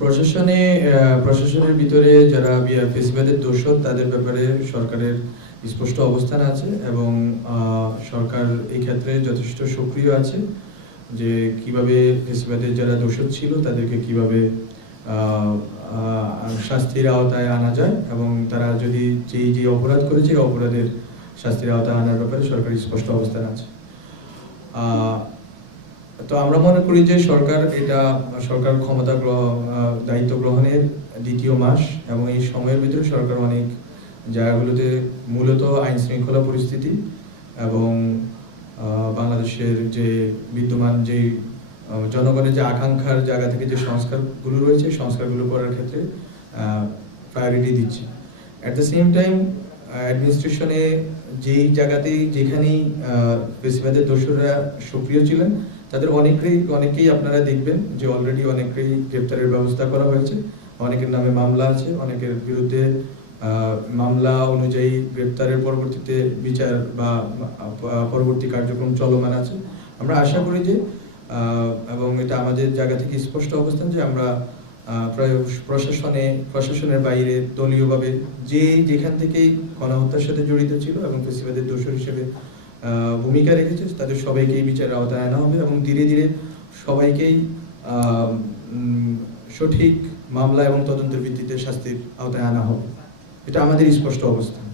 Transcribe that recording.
প্রশাসনের ভিতরে যারা ফেসিবাদের দোষর তাদের ব্যাপারে সরকারের স্পষ্ট অবস্থান আছে এবং সরকার এই ক্ষেত্রে যথেষ্ট সক্রিয় আছে যে কিভাবে ফেসিবাদের যারা দোষর ছিল তাদেরকে কিভাবে শাস্তির আওতায় আনা যায় এবং তারা যদি যে অপরাধ করেছে অপরাধের শাস্তির আওতায় আনার ব্যাপারে সরকারের স্পষ্ট অবস্থান আছে। তো আমরা মনে করি যে সরকার ক্ষমতা দায়িত্ব গ্রহণের দ্বিতীয় মাস এবং এই সময়ের ভিতরে সরকার অনেক জায়গাগুলোতে মূলত আইন শৃঙ্খলা পরিস্থিতি এবং বাংলাদেশের যে বিদ্যমান যে জনগণের যে আকাঙ্ক্ষার জায়গা থেকে যে সংস্কারগুলো রয়েছে সংস্কারগুলো করার ক্ষেত্রে প্রায়োরিটি দিচ্ছে। অ্যাট দ্য সেম টাইম অ্যাডমিনিস্ট্রেশনে যেই জায়গাতেই যেখানেই ফেসিবাদের দোষররা সক্রিয় ছিলেন তাদের অনেকেই আপনারা দেখবেন যে অলরেডি অনেকেই গ্রেপ্তারের ব্যবস্থা করা হয়েছে, অনেকের নামে মামলা আছে, অনেকের বিরুদ্ধে মামলা অনুযায়ী গ্রেপ্তারের পরবর্তীতে বিচার বা পরবর্তী কার্যক্রম চলমান আছে। আমরা আশা করি যে এবং এটা আমাদের জায়গা থেকে স্পষ্ট অবস্থান যে আমরা প্রশাসনের বাইরে দলীয়ভাবে যেখান থেকেই গণহত্যার সাথে জড়িত ছিল এবং ফেসিবাদের দোষর হিসেবে ভূমিকা রেখেছে তাদের সবাইকেই বিচারের আওতায় আনা হবে এবং ধীরে ধীরে সবাইকেই সঠিক মামলা এবং তদন্তের ভিত্তিতে শাস্তির আওতায় আনা হবে। এটা আমাদের স্পষ্ট অবস্থান।